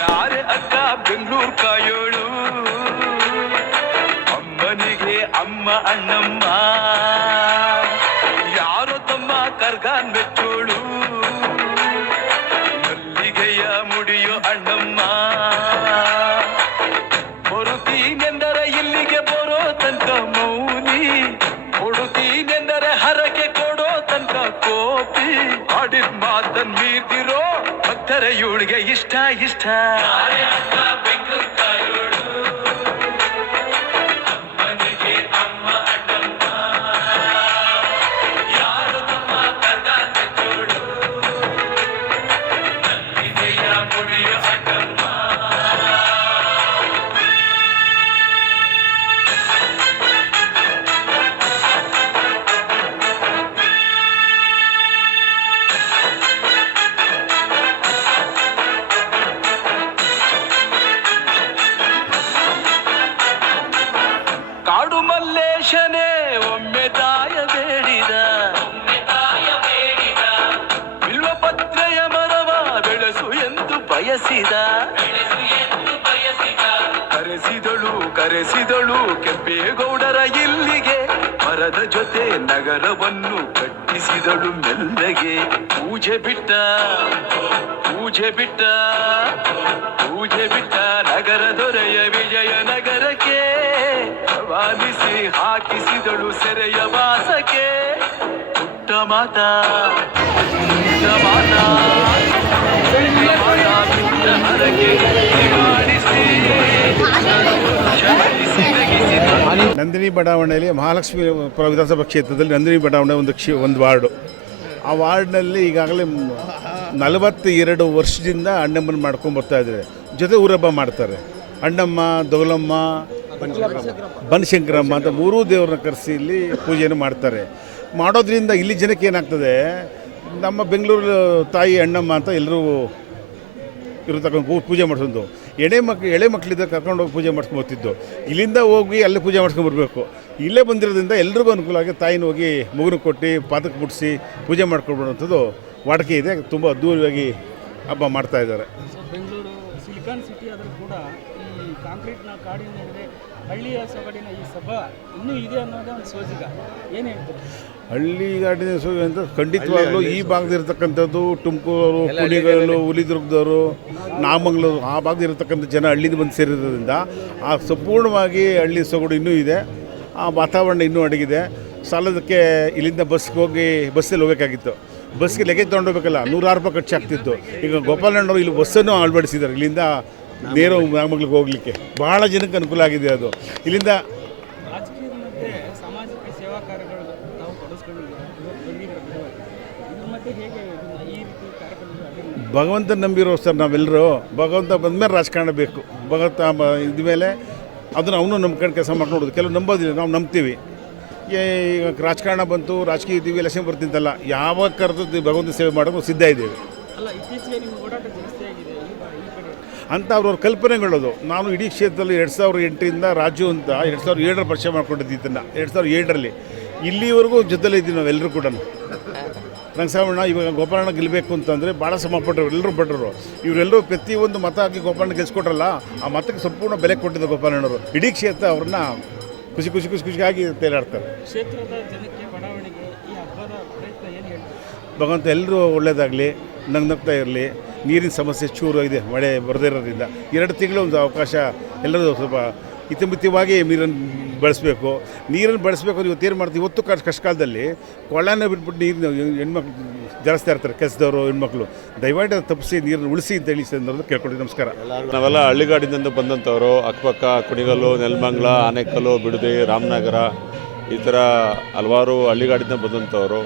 ಯಾರೇ ಅಕ್ಕ ಬೆಂಗಳೂರು ಕಾಯೋಳು ಅಮ್ಮನಿಗೆ ಅಮ್ಮ ಅಣ್ಣಮ್ಮ ಯಾರೋ ತಮ್ಮ ಕರ್ಗಾನ್ ಮೆಚ್ಚೋಳು ಮಲ್ಲಿಗೆಯ ಮುಡಿಯೋ ಅಣ್ಣಮ್ಮ ಬರುತ್ತೀನೆಂದರೆ ಇಲ್ಲಿಗೆ ಬರೋ ತನಕ ಮೌನಿ ಕೊಡುತ್ತೀನೆಂದರೆ ಹರಕೆ ಕೊಡೋ ತನಕ ಕೋಪಿ ಆಡಿದ ಮಾತನ್ ಮೀರ್ದಿರೋ ಭಕ್ತರ ಇವಳಿಗೆ ಇಷ್ಟ ಇಷ್ಟ ಕಾಡು ಮಲ್ಲೇಶನೇ ಒಮ್ಮೆ ತಾಯ ಬೇಡಿದ ಬಿಲ್ವಪತ್ರೆಯ ಮರವ ಬೆಳೆಸು ಎಂದು ಬಯಸಿದ ಕರೆಸಿದಳು ಕೆಂಪೇಗೌಡರ ಇಲ್ಲಿಗೆ ಮರದ ಜೊತೆ ನಗರವನ್ನು ಕಟ್ಟಿಸಿದಳು ಮೆಲ್ಲಗೆ ಪೂಜೆ ಬಿಟ್ಟ ನಗರ ದೊರೆಯ ವಿಜಯನಗರಕ್ಕೆ ವಾಲಿಸಿ ಹಾಕಿಸಿದಳು ಸೆರೆಯ ವಾಸಕ್ಕೆ ಪುಟ್ಟ ಮಾತಾ ನಂದಿನಿ ಬಡಾವಣೆಯಲ್ಲಿ ಮಹಾಲಕ್ಷ್ಮಿ ವಿಧಾನಸಭಾ ಕ್ಷೇತ್ರದಲ್ಲಿ ನಂದಿನಿ ಬಡಾವಣೆ ಒಂದು ವಾರ್ಡು. ಆ ವಾರ್ಡ್ನಲ್ಲಿ ಈಗಾಗಲೇ 42 ವರ್ಷದಿಂದ ಅಣ್ಣಮ್ಮನ ಮಾಡ್ಕೊಂಡು ಬರ್ತಾ ಇದ್ದಾರೆ. ಜೊತೆ ಊರಬ್ಬ ಮಾಡ್ತಾರೆ. ಅಣ್ಣಮ್ಮ, ದೊಗಲಮ್ಮ, ಬನಶಂಕರಮ್ಮ ಅಂತ 3 ದೇವ್ರನ್ನ ಕರೆಸಿ ಇಲ್ಲಿ ಪೂಜೆಯನ್ನು ಮಾಡ್ತಾರೆ. ಮಾಡೋದ್ರಿಂದ ಇಲ್ಲಿ ಜನಕ್ಕೆ ಏನಾಗ್ತದೆ, ನಮ್ಮ ಬೆಂಗಳೂರು ತಾಯಿ ಅಣ್ಣಮ್ಮ ಅಂತ ಎಲ್ಲರೂ ಇರತಕ್ಕಂಥ ಪೂಜೆ ಮಾಡಿಸೋದು. ಎಳೆ ಮಕ್ಕಳಿದ್ದ ಕರ್ಕೊಂಡೋಗಿ ಪೂಜೆ ಮಾಡ್ಕೊಂಡು ಬರ್ತಿದ್ದು. ಇಲ್ಲಿಂದ ಹೋಗಿ ಅಲ್ಲೇ ಪೂಜೆ ಮಾಡ್ಕೊಂಡು ಬರಬೇಕು. ಇಲ್ಲೇ ಬಂದಿರೋದ್ರಿಂದ ಎಲ್ರಿಗೂ ಅನುಕೂಲ ಆಗಿ ತಾಯಿನ ಹೋಗಿ ಮಗುನ ಕೊಟ್ಟು ಪಾದಕ್ಕೆ ಮುಟ್ಟಿಸಿ ಪೂಜೆ ಮಾಡ್ಕೊಳ್ಬರೋಂಥದ್ದು ವಾಡಿಕೆ ಇದೆ. ತುಂಬ ಅದ್ದೂರಿಯಾಗಿ ಹಬ್ಬ ಮಾಡ್ತಾಯಿದ್ದಾರೆ. ಬೆಂಗಳೂರು ಸಿಲಿಕಾನ್ ಸಿಟಿ ಆದರೂ ಕೂಡ ಈ ಕಾಂಕ್ರೀಟ್ನ ಕಾಡಿನ ನಡುವೆ ಹಳ್ಳಿಯ ಸೊಗಡಿನ ಈ ಸಭಾ ಇನ್ನೂ ಇದೆ ಅನ್ನೋದೇ ಒಂದು ಸೋಜಿಗ. ಏನು ಹೇಳ್ತಾರೆ? ಹಳ್ಳಿ ಗಾಡಿನ ಸೋಜು ಅಂತ ಖಂಡಿತವಾಗ್ಲೂ ಈ ಭಾಗದಿರ್ತಕ್ಕಂಥದ್ದು ತುಮಕೂರು, ಕುಣಿಗಲ್ಲು, ಹುಲಿದುರ್ಗದವರು, ನಾಮಂಗ್ಳೂರು ಆ ಭಾಗದಿರ್ತಕ್ಕಂಥ ಜನ ಹಳ್ಳಿದು ಬಂದು ಸೇರಿರೋದ್ರಿಂದ ಆ ಸಂಪೂರ್ಣವಾಗಿ ಹಳ್ಳಿ ಸೊಗಡು ಇನ್ನೂ ಇದೆ. ಆ ವಾತಾವರಣ ಇನ್ನೂ ಅಡಗಿದೆ. ಸಾಲದಕ್ಕೆ ಇಲ್ಲಿಂದ ಬಸ್ಸಲ್ಲಿ ಹೋಗಬೇಕಾಗಿತ್ತು. ಬಸ್ಗೆ ಲಗೇಜ್ ತೊಗೊಂಡೋಗ್ಬೇಕಲ್ಲ, 106 ರೂಪಾಯಿ ಖರ್ಚಾಗ್ತಿತ್ತು. ಈಗ ಗೋಪಾಲಣ್ಣವರು ಇಲ್ಲಿ ಬಸ್ಸನ್ನು ಅಳವಡಿಸಿದ್ದಾರೆ. ಇಲ್ಲಿಂದ ನೇರ ನಾಮಂಗ್ಳಿಗೆ ಹೋಗಲಿಕ್ಕೆ ಭಾಳ ಜನಕ್ಕೆ ಅನುಕೂಲ ಆಗಿದೆ. ಅದು ಇಲ್ಲಿಂದ ರಾಜಕೀಯದ ಮಧ್ಯೆ ಸಾಮಾಜಿಕ ಸೇವಾ ಕಾರ್ಯಗಳು ತಾವು ಭಗವಂತ ನಂಬಿರೋ ಸರ್ ನಾವೆಲ್ಲರೂ. ಭಗವಂತ ಬಂದಮೇಲೆ ರಾಜಕಾರಣ ಬೇಕು. ಭಗವಂತ ಇದ್ಮೇಲೆ ಅದನ್ನು ಅವನು ನಂಬ್ಕೊಂಡು ಕೆಲಸ ಮಾಡಿ ನೋಡೋದು. ಕೆಲವು ನಂಬೋದಿಲ್ಲ, ನಾವು ನಂಬ್ತೀವಿ. ಈಗ ರಾಜಕಾರಣ ಬಂತು, ರಾಜಕೀಯ ಇದ್ದೀವಿ, ಎಲೆಕ್ಷನ್ ಬರ್ತಿದ್ದಲ್ಲ, ಯಾವಾಗ ಕರೆದು ಭಗವಂತ ಸೇವೆ ಮಾಡೋದು ಸಿದ್ಧ ಇದ್ದೇವೆ ಅಂತ ಅವ್ರವ್ರ ಕಲ್ಪನೆಗಳದು. ನಾನು ಇಡೀ ಕ್ಷೇತ್ರದಲ್ಲಿ 2008ರಿಂದ ರಾಜು ಅಂತ 2007 ಪರಿಚಯ ಮಾಡ್ಕೊಂಡಿದ್ದು. ಇದನ್ನು 2007ರಲ್ಲಿ ಇಲ್ಲಿವರೆಗೂ ಜೊತೆಲೇ ಇದ್ದೀವಿ ನಾವೆಲ್ಲರೂ ಕೂಡ. ರಂಗಸಾಮಣ್ಣ ಇವಾಗ ಗೋಪಾಲಣ್ಣ ಗೆಲ್ಲಬೇಕು ಅಂತಂದರೆ ಭಾಳ ಶ್ರಮಪಟ್ಟರು, ಎಲ್ಲರೂ ಪಟ್ಟರು. ಇವರೆಲ್ಲರೂ ಪ್ರತಿಯೊಂದು ಮತ ಹಾಕಿ ಗೋಪಾಲಣ್ಣ ಗೆಲ್ಸ್ಕೊಟ್ರಲ್ಲ, ಆ ಮತಕ್ಕೆ ಸಂಪೂರ್ಣ ಬೆಲೆ ಕೊಟ್ಟಿದ್ದ ಗೋಪಾಲಣ್ಣವರು. ಇಡೀ ಕ್ಷೇತ್ರ ಅವ್ರನ್ನ ಖುಷಿಯಾಗಿ ತೇಲಾಡ್ತಾರೆ. ಕ್ಷೇತ್ರದ ಜನಕ್ಕೆ ಬಡಾವಣೆಗೆ ಈ ಹಬ್ಬದ ಪ್ರಯತ್ನ ಏನು ಹೇಳ್ತಾರೆ? ಭಗವಂತ ಎಲ್ಲರೂ ಒಳ್ಳೆಯದಾಗಲಿ, ನಗ್ನಗ್ತಾ ಇರಲಿ. ನೀರಿನ ಸಮಸ್ಯೆ ಚೂರು ಇದೆ, ಮಳೆ ಬರದೇ ಇರೋದ್ರಿಂದ 2 ತಿಂಗಳು ಒಂದು ಅವಕಾಶ ಎಲ್ಲರೂ ಸ್ವಲ್ಪ ಇತಿಮಿತವಾಗಿ ನೀರನ್ನು ಬಳಸಬೇಕು. ನೀರನ್ನು ಬಳಸಬೇಕು. ಇವತ್ತೇನು ಮಾಡ್ತೀವಿ, ಇವತ್ತು ಕಷ್ಟಕಾಲದಲ್ಲಿ ಕೊಳ್ಳನ ಬಿಟ್ಬಿಟ್ಟು ನೀರು ಹೆಣ್ಮಕ್ಳು ಜಾಸ್ತಿ ಇರ್ತಾರೆ, ಕೆಲಸದವರು ಹೆಣ್ಮಕ್ಳು. ದಯಮಾಡಿ ತಪ್ಪಿಸಿ ನೀರನ್ನು ಉಳಿಸಿ ಅಂತ ಹೇಳಿ ಅನ್ನೋದು ಕೇಳ್ಕೊಳ್ತೀವಿ. ನಮಸ್ಕಾರ. ನಾವೆಲ್ಲ ಹಳ್ಳಿಗಾಡಿನಿಂದ ಬಂದಂಥವರು. ಅಕ್ಕಪಕ್ಕ ಕುಣಿಗಲ್ಲು, ನೆಲಮಂಗಲ, ಆನೇಕಲ್ಲು, ಬಿಡದಿ, ರಾಮನಗರ ಈ ಥರ ಹಲವಾರು ಹಳ್ಳಿಗಾಡಿಂದ ಬಂದಂಥವರು.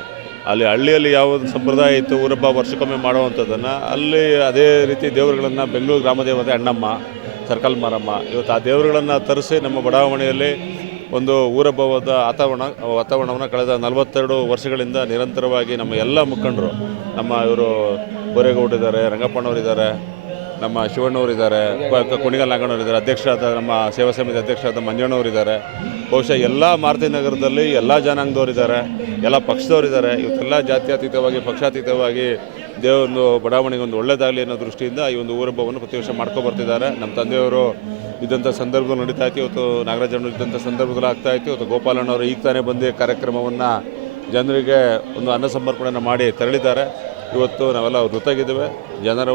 ಅಲ್ಲಿ ಹಳ್ಳಿಯಲ್ಲಿ ಯಾವುದು ಸಂಪ್ರದಾಯ ಇತ್ತು, ಊರಬ್ಬ ವರ್ಷಕ್ಕೊಮ್ಮೆ ಮಾಡುವಂಥದ್ದನ್ನು ಅಲ್ಲಿ ಅದೇ ರೀತಿ ದೇವರುಗಳನ್ನು ಬೆಂಗಳೂರು ಗ್ರಾಮದೇವತೆ ಅಣ್ಣಮ್ಮ, ಸರ್ಕಲ್ ಮಾರಮ್ಮ, ಇವತ್ತು ಆ ದೇವರುಗಳನ್ನು ತರಿಸಿ ನಮ್ಮ ಬಡಾವಣೆಯಲ್ಲಿ ಒಂದು ಊರಬ್ಬವಾದ ವಾತಾವರಣವನ್ನು ಕಳೆದ 42 ವರ್ಷಗಳಿಂದ ನಿರಂತರವಾಗಿ ನಮ್ಮ ಎಲ್ಲ ಮುಖಂಡರು, ನಮ್ಮ ಇವರು ಬೋರೇಗೌಡರಿದ್ದಾರೆ, ರಂಗಪ್ಪಣ್ಣವರಿದ್ದಾರೆ, ನಮ್ಮ ಶಿವಣ್ಣವರಿದ್ದಾರೆ, ಕುಣಿಗಲ್ ನಾಗಣ್ಣವರಿದ್ದಾರೆ, ಅಧ್ಯಕ್ಷರಾದ ನಮ್ಮ ಸೇವಾ ಸಮಿತಿ ಅಧ್ಯಕ್ಷರಾದ ಮಂಜಣ್ಣವರಿದ್ದಾರೆ. ಬಹುಶಃ ಎಲ್ಲ ಮಾರುತಿ ನಗರದಲ್ಲಿ ಎಲ್ಲ ಜನಾಂಗದವರಿದ್ದಾರೆ, ಎಲ್ಲ ಪಕ್ಷದವರಿದ್ದಾರೆ. ಇವತ್ತೆಲ್ಲ ಜಾತ್ಯತೀತವಾಗಿ ಪಕ್ಷಾತೀತವಾಗಿ ದೇವರೊಂದು ಬಡಾವಣೆಗೆ ಒಂದು ಒಳ್ಳೆಯದಾಗಲಿ ಅನ್ನೋ ದೃಷ್ಟಿಯಿಂದ ಈ ಒಂದು ಊರಹಬ್ಬವನ್ನು ಪ್ರತಿ ವರ್ಷ ಮಾಡ್ಕೊಬರ್ತಿದ್ದಾರೆ. ನಮ್ಮ ತಂದೆಯವರು ಇದ್ದಂಥ ಸಂದರ್ಭಗಳು ನಡೀತಾ ಇತ್ತು. ಇವತ್ತು ನಾಗರಾಜಣ್ಣವರು ಇದ್ದಂಥ ಸಂದರ್ಭಗಳು ಆಗ್ತಾಯಿತ್ತು. ಇವತ್ತು ಗೋಪಾಲಣ್ಣವರು ಈಗ ತಾನೇ ಬಂದು ಕಾರ್ಯಕ್ರಮವನ್ನು ಜನರಿಗೆ ಒಂದು ಅನ್ನ ಸಮರ್ಪಣೆಯನ್ನು ಮಾಡಿ ತೆರಳಿದ್ದಾರೆ. ಇವತ್ತು ನಾವೆಲ್ಲ ಜೊತೆಗಿದ್ದೇವೆ. ಜನರ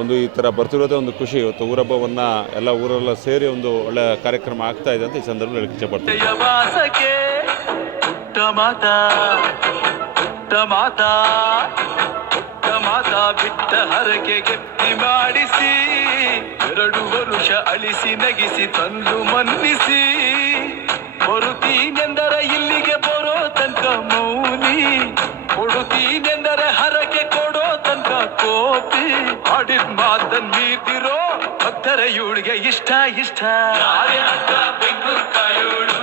ಒಂದು ಈ ಥರ ಬರ್ತಿರೋದೇ ಒಂದು ಖುಷಿ. ಇವತ್ತು ಊರಹಬ್ಬವನ್ನು ಎಲ್ಲ ಊರೆಲ್ಲ ಸೇರಿ ಒಂದು ಒಳ್ಳೆಯ ಕಾರ್ಯಕ್ರಮ ಆಗ್ತಾ ಇದೆ ಅಂತ ಈ ಸಂದರ್ಭದಲ್ಲಿ ಹೇಳಕ್ಕೆ ಇಷ್ಟಪಡ್ತೀನಿ. ಮಾತಾ ಬಿಟ್ಟ ಹರಕೆ ಗೆತ್ತಿ ಮಾಡಿಸಿ 2 ವರುಷ ಅಳಿಸಿ ನಗಿಸಿ ತಂದು ಮನ್ನಿಸಿ ಬರುತ್ತೀನೆಂದರೆ ಇಲ್ಲಿಗೆ ಬರೋ ತನಕ ಮೌನಿ ಕೊಡುತ್ತೀನೆಂದರೆ ಹರಕೆ ಕೊಡೋ ತನಕ ಕೋಪಿ ಆಡಿದ ಮಾತನ್ ಮೀರ್ತಿರೋ ಭಕ್ತರ ಇವಳಿಗೆ ಇಷ್ಟ ಬೆಂಗಳೂರು ಕಾಯೋಳು